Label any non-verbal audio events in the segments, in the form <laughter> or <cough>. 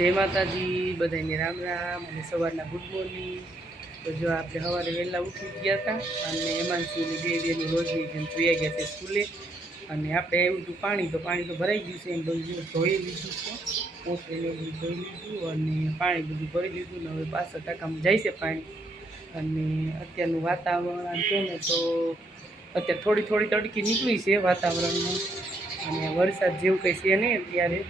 જય માતાજી બધાને રામ રામ અને સવારના ગુડ મોર્નિંગ. તો જો આપણે સવારે વહેલા ઉઠી ગયા હતા અને હેમાંશીની બે બેની રોજની જેમ જોયા ગયા છે સ્કૂલે. અને આપણે આવ્યું હતું પાણી તો પાણી તો ભરાઈ ગયું છે. એમ બધું ધોઈ લીધું છે. પોસરીને બધું ધોઈ લીધું અને પાણી બધું ભરી દીધું ને હવે પાછળ ટકામાં જાય છે પાણી. અને અત્યારનું વાતાવરણ છે ને તો અત્યારે થોડી થોડી તડકી નીકળી છે વાતાવરણમાં. અને વરસાદ જેવું કંઈ છે નહીં અત્યારે.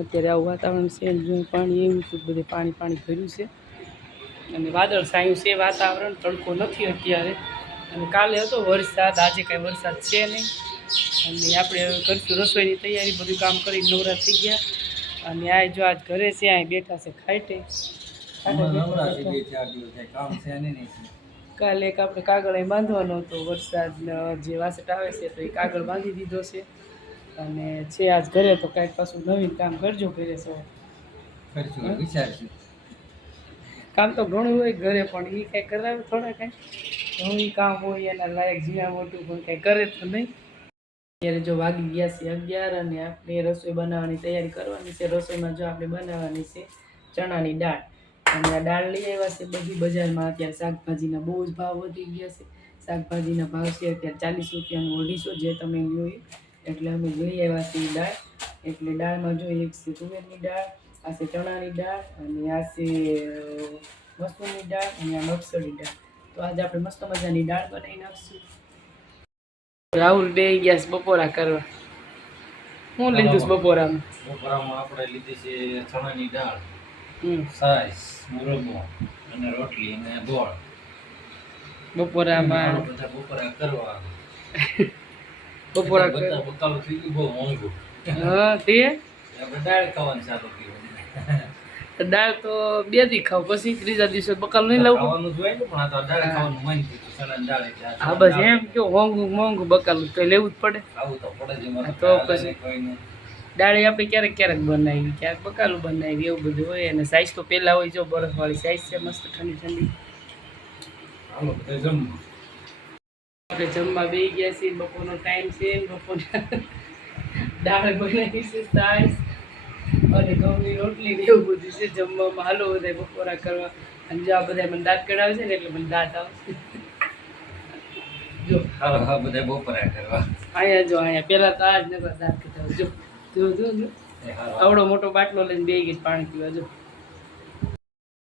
અત્યારે આવું વાતાવરણ છે જૂનું જો પાણી એવું છે બધે પાણી પાણી ભર્યું છે. અને વાદળ છાયું છે વાતાવરણ તડકો નથી અત્યારે. અને કાલે હતો વરસાદ આજે કાંઈ વરસાદ છે નહીં. અને આપણે કરશું રસોઈની તૈયારી બધું કામ કરી નવરા થઈ ગયા. અને આ જો આજ ઘરે છે અહીં બેઠા છે ખાઈટે કાલે એક આપણે કાગળ બાંધવાનો હતો વરસાદ જે વાસટ આવે છે તો એ કાગળ બાંધી દીધો છે. અને છે આજ ઘરે તો કાંઈક પાછું નવીન કામ કરજો ઘરે સૌ. કામ તો ઘણું હોય ઘરે પણ એ કાંઈ કરાવે થોડા કાંઈ ઘણું કામ હોય એના લાયક જીવા મોટું પણ કાંઈ કરે તો નહીં. અત્યારે જો વાગી ગયા છે અગિયાર અને આપણે રસોઈ બનાવવાની તૈયારી કરવાની છે. રસોઈમાં જો આપણે બનાવવાની છે ચણાની દાળ. અને આ દાળ લઈ આવ્યા છે બધી બજારમાં. અત્યારે શાકભાજીના બહુ જ ભાવ વધી ગયા છે. શાકભાજીના ભાવ છે અત્યારે ચાલીસ રૂપિયાનું અઢીસો જે તમે લ્યો એટલે અમે જોઈ આવ્યા છીએ દાળ. એટલે દાળમાં જોઈએ એક છે તુવેરની દાળ આ છે ચણાની દાળ અને આ છે મસૂરની દાળ અને આ મગસળી દાળ. તો આજે આપણે મસ્ત મજાની દાળ બનાવી નાખશું. રાહુલ બે ગયા છે બપોરા કરવા. હું લીધું છે બપોરામાં? બપોરામાં આપણે લીધી છે ચણાની દાળ સાઈસ મુરબ્બો અને રોટલી અને ગોળ. બપોરામાં બધા બપોરા કરવા. <laughs> બપોરા બધા થઈ ગયું બહુ મોંઘું. હા તે? દાળ ખાવાની તો દાળ તો બે દી ખાવ પછી ત્રીજા દિવસે બકાલ નહીં લાવું ખાવાનું જોઈએ ને પણ આ તો દાળ ખાવાનું મન થયું દાળ હા બસ એમ કે મોંઘું મોંઘું બકાલું તો લેવું જ પડે. તો પડે તો પછી. દાળી આપણે ક્યારેક ક્યારેક બનાવી ક્યારેક બકાલું બનાવી એવું બધું હોય. અને સાઈઝ તો પહેલાં હોય જો બરફવાળી સાઈઝ છે મસ્ત ઠંડી ઠંડી. આપણે જમવા બે ગયા છીએ બપોરનો ટાઈમ છે બપોરના દાળ બનાવી છે સાસ અને ઘઉંની રોટલી ને એવું બધું છે જમવામાં. હાલો બધા બપોરા કરવા. અને જો આ બધા મને દાંત કઢાવે છે ને એટલે મને દાંત આવશે. જો. હાલો હા બધા બપોરા કરવા. અહીંયા જો અહીંયા પહેલાં તો આ જ નગર દાંત કઢાવે. જો જો જો જો. આવડો મોટો બાટલો લઈને બે ગઈ પાણી પીવા જો.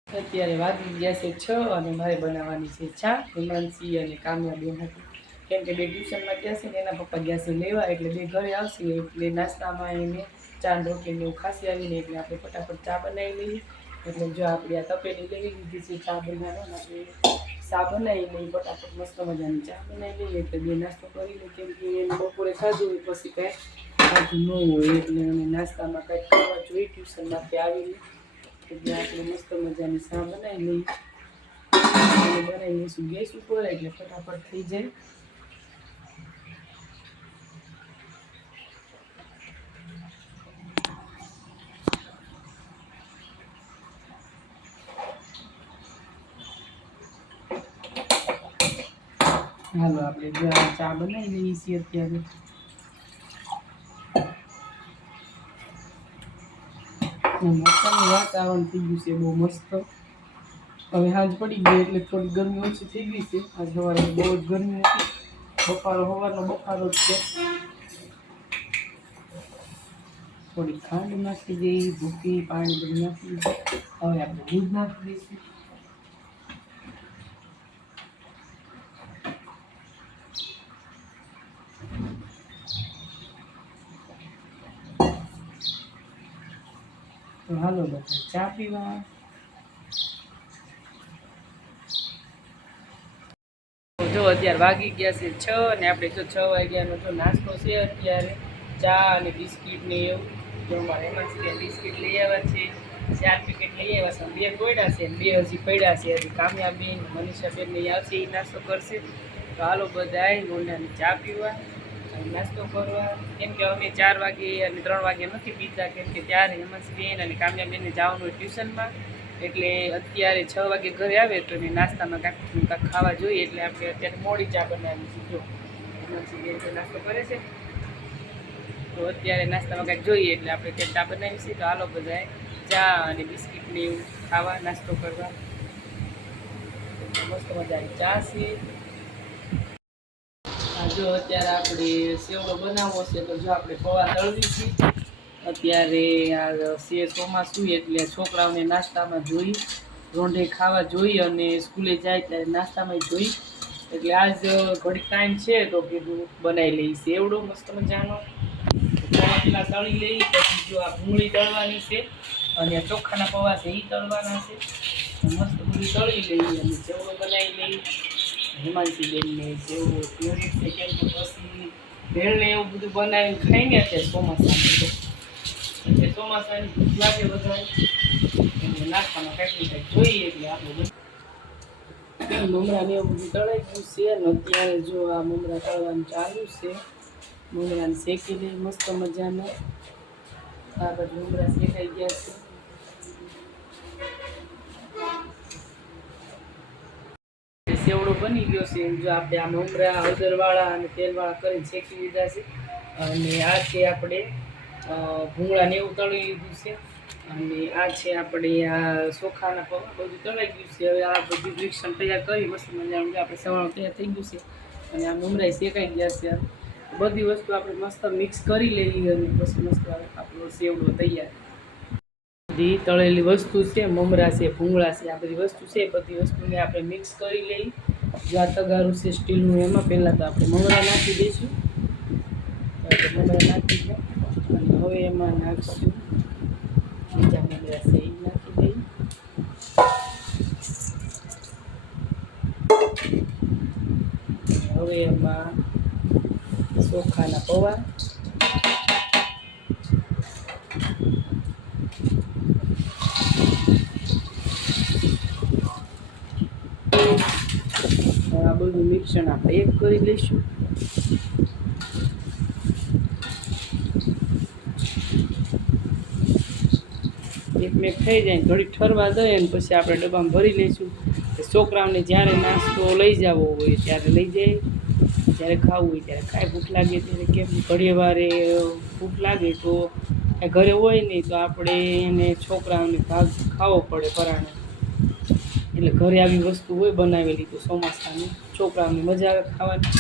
અત્યારે વાગી ગયા છે છ અને મારે બનાવવાની છે ચા. હિમાંશી અને કામ્યા બેન હતી. કેમ કે બે ટ્યુશનમાં ગયા છે ને એના પપ્પા ગયા છે લેવા, એટલે બે ઘરે આવશે, એટલે નાસ્તામાં એને ચા ને રોટલી ને એવું ખાસી આવીને, એટલે આપણે ફટાફટ ચા બનાવી લઈએ. એટલે જો આપણે આ તપેલી લઈ લીધી છે, ચા બનાવવા આપણે ચા બનાવી લઈએ, ફટાફટ મસ્ત મજાની ચા બનાવી લઈએ, એટલે બે નાસ્તો કરી લઈએ, કેમ કે એને બપોરે ખાધું હોય, પછી કાંઈ ખાધું ન હોય, એટલે અમે નાસ્તામાં કંઈક ખાવા જોઈએ ટ્યુશનમાંથી આવીને એટલે આપણે મસ્ત મજાની ચા બનાવી લઈએ. અને બનાવી લઈશું ગેસ ઉપર, એટલે ફટાફટ થઈ જાય. હાલો, આપણે ચા બનાવી લઈએ છીએ અત્યારે. મોસમનું વાતાવરણ થઈ ગયું છે, બહુ મસ્ત. હવે સાંજ પડી ગઈ એટલે થોડી ગરમી ઓછી થઈ ગઈ છે. આજ સવારે બહુ જ ગરમી હતી. બફારો સવારનો બફારો જ છે. થોડી ખાંડ નાખી દઈ ભૂકી, પાણી બધું નાખી દીધું હવે આપણે દૂધ નાખી દઈશું. તો હાલો બધા, ચા પીવા. જો અત્યારે વાગી ગયા છે છ અને આપણે જો છ વાગ્યાનો જો નાસ્તો છે અત્યારે, ચા અને બિસ્કિટ ને એવું. જો મારે એમાં બિસ્કિટ લઈ આવ્યા છે ચાર પેકેટ લઈ આવ્યા છે, બે પડ્યા છે, બે હજી પડ્યા છે, હજી કામયાબી મનીષાબેન ને ઈ આવશે એ નાસ્તો કરશે. તો હાલો બધા મોઢાની ચા પીવા. નાસ્તો કરવા. કેમ કે અમે ચાર વાગે અને ત્રણ વાગે નથી પીતા, કેમ કે ત્યારે હેમંતબેન અને કામ્યાબેનને જવાનું હોય ટ્યુશનમાં. એટલે અત્યારે છ વાગે ઘરે આવે તો એને નાસ્તામાં કાંઈક કાંક ખાવા જોઈએ. એટલે આપણે અત્યારે મોડી ચા બનાવી છે જો તો નાસ્તો કરે છે. તો અત્યારે નાસ્તામાં કાંઈક જોઈએ. એટલે આપણે ત્યાં ચા બનાવી છે તો હાલો બધાએ ચા અને બિસ્કિટ ને એવું ખાવા, નાસ્તો કરવા. મસ્ત મજાની ચા છે. જો અત્યારે આપણે સેવડો બનાવવો છે, તો જો આપણે પૌવા તળવી છીએ અત્યારે આ સે ચોમાસું એટલે છોકરાઓને નાસ્તામાં જોઈ, રોંઢે ખાવા જોઈ અને સ્કૂલે જાય ત્યારે નાસ્તામાં જોઈ. એટલે આજ ઘડીક ટાઈમ છે, તો કીધું બનાવી લઈ સેવડો મસ્ત મજાનો પૌવા પેલા તળી લઈ પછી જો આ ભૂંગળી તળવાની છે, અને ચોખાના પૌવા છે એ તળવાના છે. મસ્ત ભૂંગળી તળી લઈ અને સેવડો બનાવી લઈ હિમાંશી બેનને જેવું ફેવરેટ છે કેમ કે ભેળને એવું બધું બનાવીને ખાઈને અત્યારે ચોમાસાની એટલે ચોમાસાની ભૂખ લાગે વધારે એટલે નાસ્તામાં કંઈક ને જોઈએ એટલે આપણે બધું. મમરાને એવું બધું તળાઈ ગયું છે અને અત્યારે જો આ મમરા તળવાનું ચાલુ છે. મમરાને શેકી લઈ, મસ્ત મજાના. આ બધા મમરા શેકાઈ ગયા છે. બની ગયો છે જો આપણે આ મમરા હળદરવાળા અને તેલવાળા કરીને શેકી લીધા છે. અને આ છે આપણે ભૂંગળાને એવું તળી લીધું છે. અને આ છે આપણે આ ચોખાના પગ બધું તળાઈ ગયું છે. હવે આ બધું મિક્સર તૈયાર કરી મસ્ત મજાનું આપણે સવાણું તૈયાર થઈ ગયું છે. અને આ મમરાય શેકાઈ ગયા છે. બધી વસ્તુ આપણે મસ્ત મિક્સ કરી લેવી અને પછી મસ્ત આપણો સેવડો તૈયાર. બધી તળેલી વસ્તુ છે, મમરા છે, ભૂંગળા છે, આ બધી વસ્તુ છે. બધી વસ્તુને આપણે મિક્સ કરી લઈ જો આ છે, સ્ટીલનું, એમાં પહેલાં તો આપણે મમરા નાખી દઈશું. મમરા નાખી દો અને હવે એમાં નાખશું. બીજા મમરા છે એ નાખી દઈ હવે એમાં ચોખાના પૌવા. બધું મિક્સર આપણે એક કરી લઈશું. એક મેક થઈ જાય થોડીક ઠરવા દઈએ અને પછી આપણે ડબ્બામાં ભરી લઈશું. છોકરાઓને જ્યારે નાસ્તો લઈ જવો હોય ત્યારે લઈ જાય. જ્યારે ખાવું હોય ત્યારે કાંઈ ભૂખ લાગે ત્યારે કેમ ઘડીએ વારે ભૂખ લાગે તો ઘરે હોય નહીં તો આપણે એને છોકરાઓને ભાગ ખાવો પડે પરાણે એટલે ઘરે આવી વસ્તુ હોય, બનાવેલી તો ચોમાસાની, છોકરાઓને મજા આવે ખાવાની.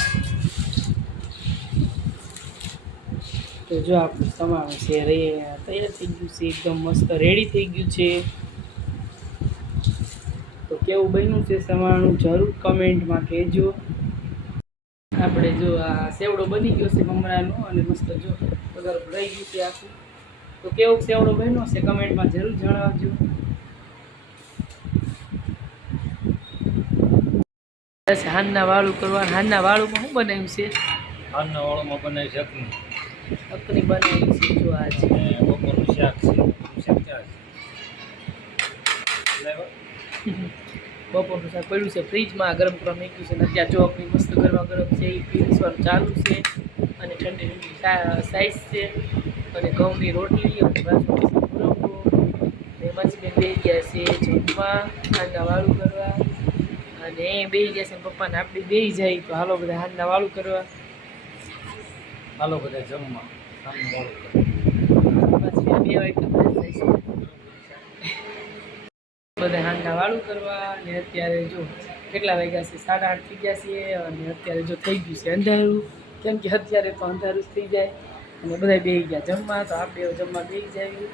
તો જો આપણું તમારું છે, રે, તૈયાર થઈ ગયું છે, એકદમ મસ્ત રેડી થઈ ગયું છે. તો કેવું બન્યું છે સમાણું જરૂર કમેન્ટમાં કહેજો. આપણે જો આ સેવડો બની ગયો છે મમરાનો અને મસ્ત જો વગર રહી ગયું છે આખું. તો કેવો સેવડો બન્યો છે કમેન્ટમાં જરૂર જણાવજો. બસ હાનના વાળું કરવાનું. હાનના વાળુંમાં શું બનાવ્યું છે? હાનના વાળોમાં બનાવી છે અકની બનાવી છે જો આ છે. બપોરનું શાક છે? બપોરનું શાક પડ્યું છે ફ્રીજમાં ગરમ કરવા મૂક્યું છે અત્યારે જો અકની મસ્ત ગરમા ગરમ છે એ પીરસવાનું ચાલુ છે અને ઠંડી ઠંડી સાઈઝ છે અને ઘઉંની રોટલી અને મુરબ્બો એમાં જ મેં બે ગયા છે જમવા હાંડા વાળું કરવા. અને એ બે છે પપ્પાને આપણે બે જાય તો હાલો બધા હાથના વાળું કરવા. હાલો બધા જમવા. બધા હાંડા વાળું કરવા અને અત્યારે જો કેટલા વાગ્યા છે? સાડા આઠ થઈ ગયા છે અને અત્યારે જો થઈ ગયું છે અંધારું. કેમ કે અત્યારે તો અંધારું જ થઈ જાય. અને બધા બે ગયા જમવા તો આપણે જમવા બે જાય.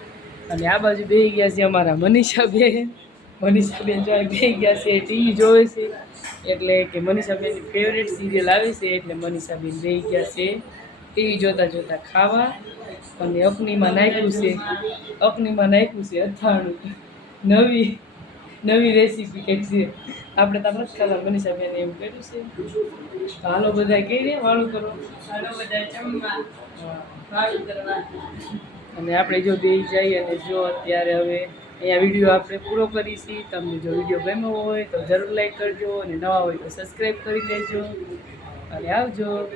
અને આ બાજુ બે ગયા છે અમારા મનીષાબેન. મનીષાબેન જો બેસી ગયા છે ટીવી જોવે છે. એટલે કે મનીષાબેનની ફેવરેટ સિરિયલ આવે છે એટલે મનીષાબેન બેસી ગયા છે ટીવી જોતા જોતા ખાવા. અને અપનીમાં નાખ્યું છે અપનીમાં નાખ્યું છે અથાણું. નવી નવી રેસીપી કંઈક છે. આપણે તો નથી ખાતા મનીષાબેન એમ કર્યું છે. હાલો બધા કહીને વાળું કરો. હાલો બધા જમવા. વાળું કરવા. અને આપણે જો બે જઈએ અને જો અત્યારે હવે અહીંયા વીડિયો આપણે પૂરો કરીશી. તમને જો વીડિયો ગમ્યો હોય તો જરૂર લાઈક કરજો અને નવા હોય તો સબસ્ક્રાઈબ કરી લેજો. અને આવજો.